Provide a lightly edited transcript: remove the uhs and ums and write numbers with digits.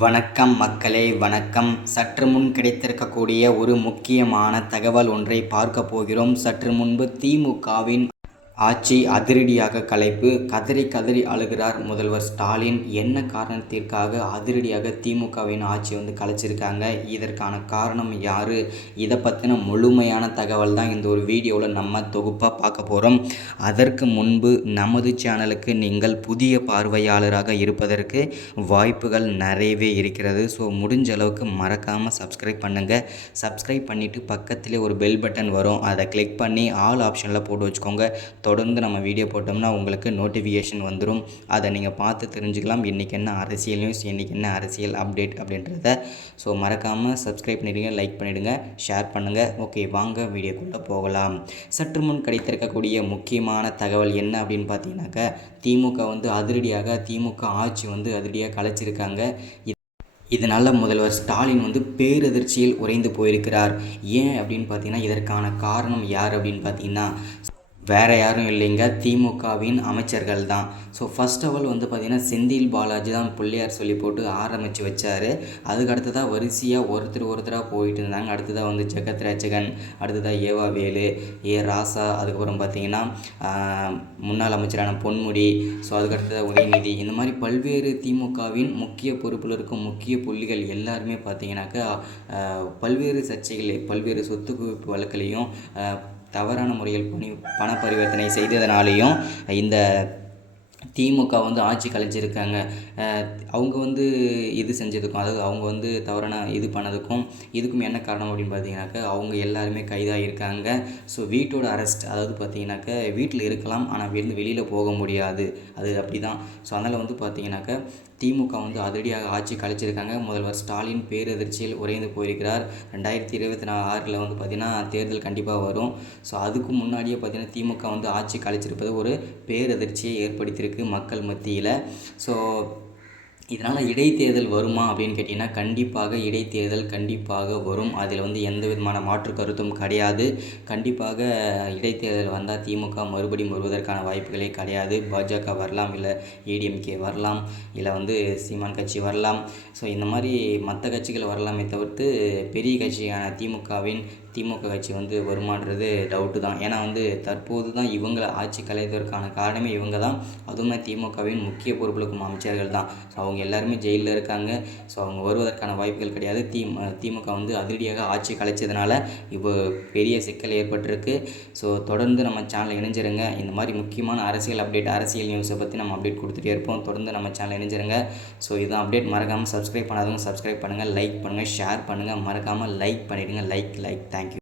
வணக்கம் மக்களே, வணக்கம். சற்று முன் கிடைத்திருக்கக்கூடிய ஒரு முக்கியமான தகவல் ஒன்றை பார்க்க போகிறோம். சற்று முன்பு திமுகவின் ஆட்சி அதிரடியாக கலைப்பு. கதறி கதறி அழுகிறார் முதல்வர் ஸ்டாலின். என்ன காரணத்திற்காக அதிரடியாக திமுகவின் ஆட்சி கலைச்சிருக்காங்க, இதற்கான காரணம் யார், இதை பற்றின முழுமையான தகவல் தான் இந்த ஒரு வீடியோவில் நம்ம தொகுப்பாக பார்க்க போகிறோம். அதற்கு முன்பு நமது சேனலுக்கு நீங்கள் புதிய பார்வையாளராக இருப்பதற்கு வாய்ப்புகள் நிறையவே இருக்கிறது. ஸோ முடிஞ்ச அளவுக்கு மறக்காமல் சப்ஸ்கிரைப் பண்ணுங்கள். சப்ஸ்கிரைப் பண்ணிவிட்டு பக்கத்திலே ஒரு பெல் பட்டன் வரும், அதை கிளிக் பண்ணி ஆல் ஆப்ஷனில் போட்டு வச்சுக்கோங்க. தொடர்ந்து நம்ம வீடியோ போட்டோம்னா உங்களுக்கு நோட்டிஃபிகேஷன் வந்துடும். அதை நீங்கள் பார்த்து தெரிஞ்சுக்கலாம், இன்றைக்கி என்ன அரசியல் நியூஸ், இன்றைக்கி என்ன அரசியல் அப்டேட் அப்படின்றத. ஸோ மறக்காமல் சப்ஸ்கிரைப் பண்ணிவிடுங்க, லைக் பண்ணிவிடுங்க, ஷேர் பண்ணுங்கள். ஓகே, வாங்க வீடியோக்குள்ளே போகலாம். சற்று முன் கிடைத்திருக்கக்கூடிய முக்கியமான தகவல் என்ன அப்படின்னு பார்த்தீங்கன்னாக்கா, திமுக அதிரடியாக திமுக ஆட்சி அதிரடியாக கலைச்சிருக்காங்க. இதனால் முதல்வர் ஸ்டாலின் பேரதிர்ச்சியில் உறைந்து போயிருக்கிறார். ஏன் அப்படின்னு பார்த்தீங்கன்னா, இதற்கான காரணம் யார் அப்படின்னு பார்த்தீங்கன்னா, வேறு யாரும் இல்லைங்க, திமுகவின் அமைச்சர்கள் தான். ஸோ ஃபஸ்ட் ஆஃப் ஆல் பார்த்திங்கன்னா, செந்தில் பாலாஜி தான் பிள்ளையார் சொல்லி போட்டு ஆரம்பித்து வச்சார். அதுக்கு அடுத்ததாக வரிசையாக ஒருத்தராக போயிட்டு இருந்தாங்க. அடுத்ததாக ஜெகத் ரட்சகன், அடுத்ததாக ஏவா வேலு, ராசா, அதுக்கப்புறம் பார்த்திங்கன்னா முன்னாள் அமைச்சரான பொன்முடி, ஸோ அதுக்கு அடுத்ததாக உதயநிதி, இந்த மாதிரி பல்வேறு திமுகவின் முக்கிய பொறுப்பில் இருக்கும் முக்கிய புள்ளிகள் எல்லாருமே பார்த்திங்கனாக்கா பல்வேறு சர்ச்சைகள், பல்வேறு சொத்து குவிப்பு வழக்குலையும் தவறான முறையில் பண பரிவர்த்தனை செய்ததனாலேயும் இந்த திமுக ஆட்சி கலைஞ்சிருக்காங்க. அவங்க இது செஞ்சதுக்கும், அதாவது அவங்க தவறான இது பண்ணதுக்கும் இதுக்கும் என்ன காரணம் அப்படின்னு பார்த்தீங்கன்னாக்கா, அவங்க எல்லாருமே கைதாகியிருக்காங்க. ஸோ வீட்டோட அரெஸ்ட், அதாவது பார்த்தீங்கன்னாக்கா வீட்டில் இருக்கலாம், ஆனால் வெளியில் போக முடியாது, அது அப்படி தான். ஸோ அதனால் பார்த்தீங்கன்னாக்கா திமுக அதிரடியாக ஆட்சி கலைச்சிருக்காங்க. முதல்வர் ஸ்டாலின் பேரதிர்ச்சியில் உறைந்து போயிருக்கிறார். 2026 பார்த்திங்கன்னா தேர்தல் கண்டிப்பாக வரும். ஸோ அதுக்கு முன்னாடியே பார்த்திங்கன்னா திமுக ஆட்சி கலைச்சிருப்பது ஒரு பேரதிர்ச்சியை ஏற்படுத்தியிருக்கு மக்கள் மத்தியில். ஸோ இதனால் இடைத்தேர்தல் வருமா அப்படின்னு கேட்டிங்கன்னா, கண்டிப்பாக இடைத்தேர்தல் கண்டிப்பாக வரும். அதில் எந்த விதமான மாற்று கருத்தும் கிடையாது. கண்டிப்பாக இடைத்தேர்தல் வந்தால் திமுக மறுபடியும் வருவதற்கான வாய்ப்புகளே கிடையாது. பாஜக வரலாம், இல்லை ஏடிஎம்கே வரலாம், இல்லை சீமான் கட்சி வரலாம். ஸோ இந்த மாதிரி மற்ற கட்சிகள் வரலாமே தவிர்த்து பெரிய கட்சியான திமுக கட்சி வருமானது டவுட்டு தான். ஏன்னா தற்போது தான் இவங்களை ஆட்சி கலைவதற்கான காரணமே இவங்க தான். அதுவுமே திமுகவின் முக்கிய பொறுப்பில் இருக்கும் அமைச்சர்கள் தான். ஸோ அவங்க எல்லாருமே ஜெயிலில் இருக்காங்க. ஸோ அவங்க வருவதற்கான வாய்ப்புகள் கிடையாது. திமுக அதிரடியாக ஆட்சி கலைச்சதுனால இப்போ பெரிய சிக்கல் ஏற்பட்டிருக்கு. ஸோ தொடர்ந்து நம்ம சேனலை இணைஞ்சிருங்க. இந்த மாதிரி முக்கியமான அரசியல் அப்டேட், அரசியல் நியூஸை பற்றி நம்ம அப்டேட் கொடுத்துட்டே இருப்போம். தொடர்ந்து நம்ம சேனலை இணைஞ்சிருங்க. ஸோ இதுதான் அப்டேட். மறக்காமல் சப்ஸ்கிரைப் பண்ணாதவங்க சப்ஸ்கிரைப் பண்ணுங்கள், லைக் பண்ணுங்கள், ஷேர் பண்ணுங்கள். மறக்காமல் லைக் பண்ணிவிடுங்க. Like thanks.